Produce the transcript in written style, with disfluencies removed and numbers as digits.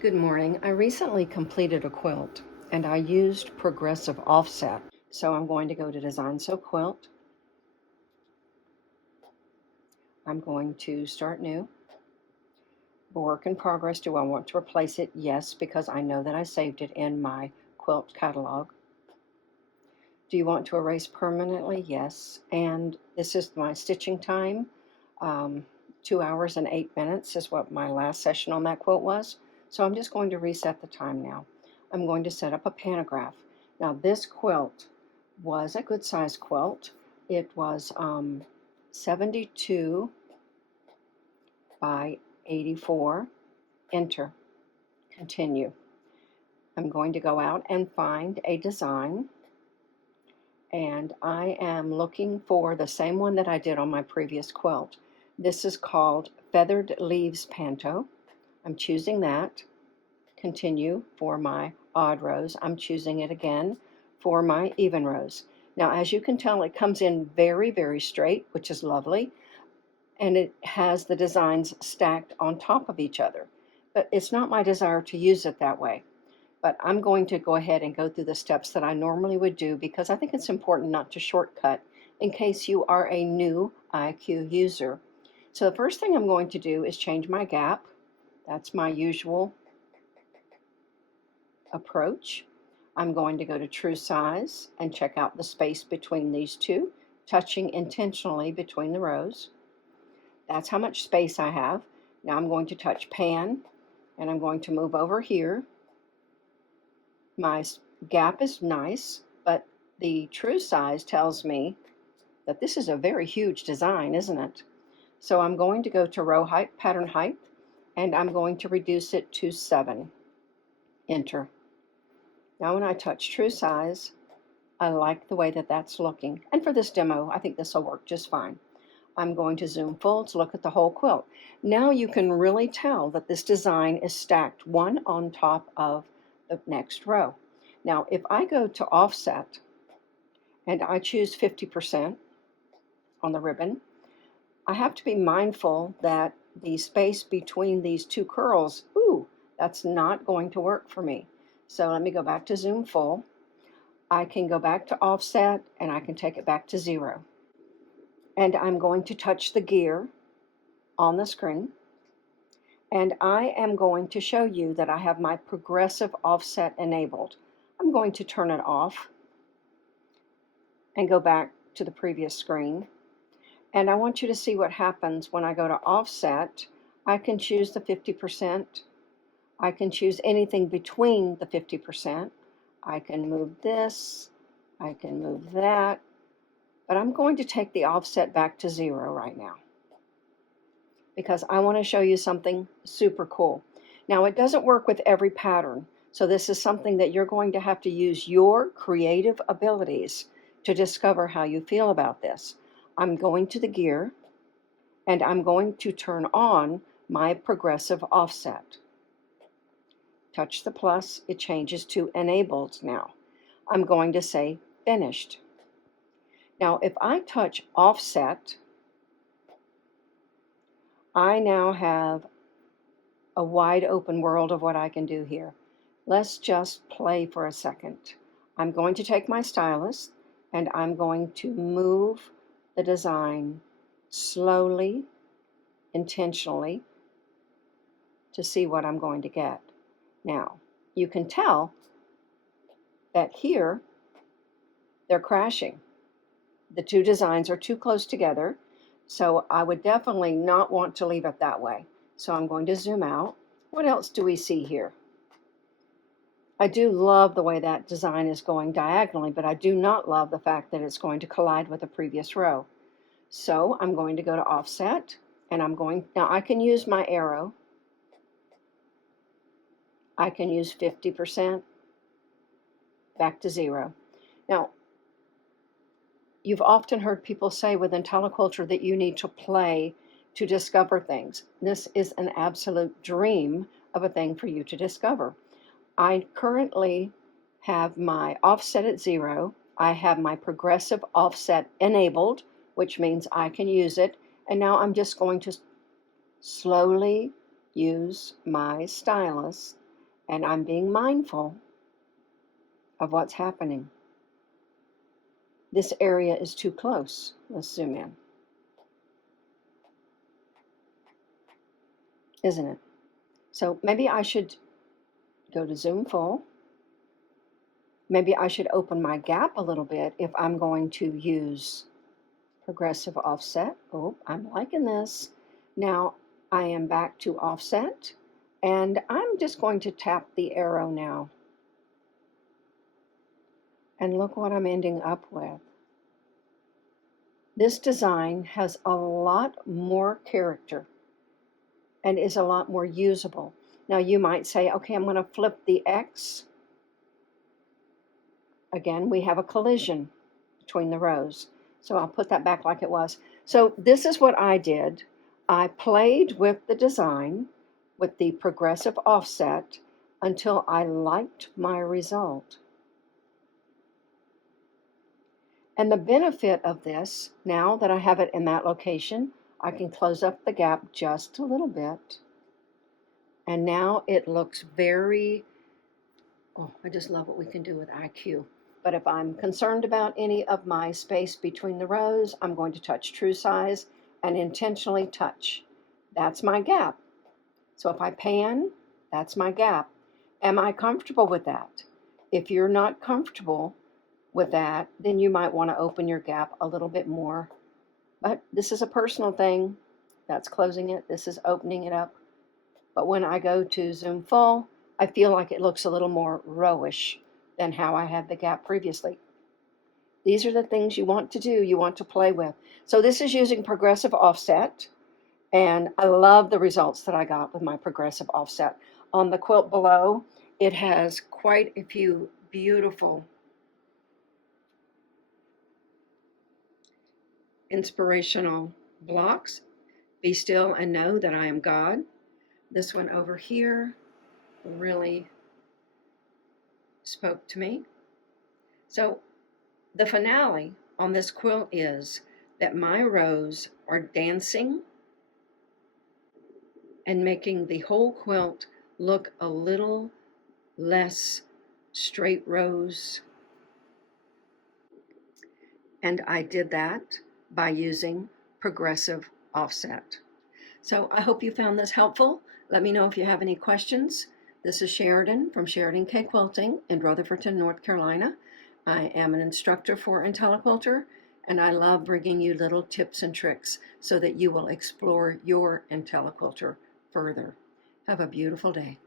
Good morning. I recently completed a quilt and I used progressive offset. So I'm going to go to Design So Quilt. I'm going to start new. Work in progress. Do I want to replace it? Yes, because I know that I saved it in my quilt catalog. Do you want to erase permanently? Yes. And this is my stitching time. 2 hours and 8 minutes is what my last session on that quilt was. So I'm just going to reset the time now. I'm going to set up a pantograph. Now this quilt was a good size quilt. It was 72 by 84. Enter. Continue. I'm going to go out and find a design. And I am looking for the same one that I did on my previous quilt. This is called Feathered Leaves Panto. I'm choosing that. Continue for my odd rows. I'm choosing it again for my even rows. Now, as you can tell, it comes in very, very straight, which is lovely. And it has the designs stacked on top of each other. But it's not my desire to use it that way. But I'm going to go ahead and go through the steps that I normally would do because I think it's important not to shortcut in case you are a new IQ user. So the first thing I'm going to do is change my gap. That's my usual approach. I'm going to go to true size and check out the space between these two, touching intentionally between the rows. That's how much space I have. Now I'm going to touch pan and I'm going to move over here. My gap is nice, but the true size tells me that this is a very huge design, isn't it? So I'm going to go to row height, pattern height, and I'm going to reduce it to 7. Enter. Now when I touch true size, I like the way that that's looking. And for this demo, I think this will work just fine. I'm going to zoom full to look at the whole quilt. Now you can really tell that this design is stacked one on top of the next row. Now, if I go to offset and I choose 50% on the ribbon, I have to be mindful that the space between these two curls, that's not going to work for me. So let me go back to zoom full. I can go back to offset and I can take it back to 0. And I'm going to touch the gear on the screen. And I am going to show you that I have my progressive offset enabled. I'm going to turn it off and go back to the previous screen. And I want you to see what happens when I go to offset. I can choose the 50%. I can choose anything between the 50%. I can move this. I can move that. But I'm going to take the offset back to 0 right now because I want to show you something super cool. Now, it doesn't work with every pattern. So this is something that you're going to have to use your creative abilities to discover how you feel about this. I'm going to the gear and I'm going to turn on my progressive offset. Touch the plus, it changes to enabled now. I'm going to say finished. Now, if I touch offset, I now have a wide open world of what I can do here. Let's just play for a second. I'm going to take my stylus and I'm going to move the design slowly, intentionally, to see what I'm going to get. Now, you can tell that here they're crashing. The two designs are too close together, so I would definitely not want to leave it that way. So I'm going to zoom out. What else do we see here? I do love the way that design is going diagonally, but I do not love the fact that it's going to collide with the previous row. So I'm going to go to offset, and now I can use my arrow. I can use 50%, back to 0. Now, you've often heard people say with Intelliquilter that you need to play to discover things. This is an absolute dream of a thing for you to discover. I currently have my offset at 0. I have my progressive offset enabled, which means I can use it. And now I'm just going to slowly use my stylus and I'm being mindful of what's happening. This area is too close. Let's zoom in. Isn't it? So maybe I should go to zoom full. Maybe I should open my gap a little bit if I'm going to use progressive offset. Oh, I'm liking this. Now I am back to offset, and I'm just going to tap the arrow now. And look what I'm ending up with. This design has a lot more character and is a lot more usable. Now you might say, okay, I'm going to flip the X. Again, we have a collision between the rows. So I'll put that back like it was. So this is what I did. I played with the design with the progressive offset until I liked my result. And the benefit of this, now that I have it in that location, I can close up the gap just a little bit. And now it looks very, oh, I just love what we can do with IQ. But if I'm concerned about any of my space between the rows, I'm going to touch true size and intentionally touch. That's my gap. So if I pan, that's my gap. Am I comfortable with that? If you're not comfortable with that, then you might want to open your gap a little bit more. But this is a personal thing. That's closing it. This is opening it up. But when I go to zoom full, I feel like it looks a little more rowish than how I had the gap previously. These are the things you want to do, you want to play with. So this is using progressive offset, and I love the results that I got with my progressive offset. On the quilt below, it has quite a few beautiful inspirational blocks. Be still and know that I am God. This one over here really spoke to me. So the finale on this quilt is that my rows are dancing and making the whole quilt look a little less straight rows. And I did that by using progressive offset. So I hope you found this helpful. Let me know if you have any questions. This is Sheridan from Sheridan K Quilting in Rutherfordton, North Carolina. I am an instructor for Intelliquilter, and I love bringing you little tips and tricks so that you will explore your Intelliquilter further. Have a beautiful day.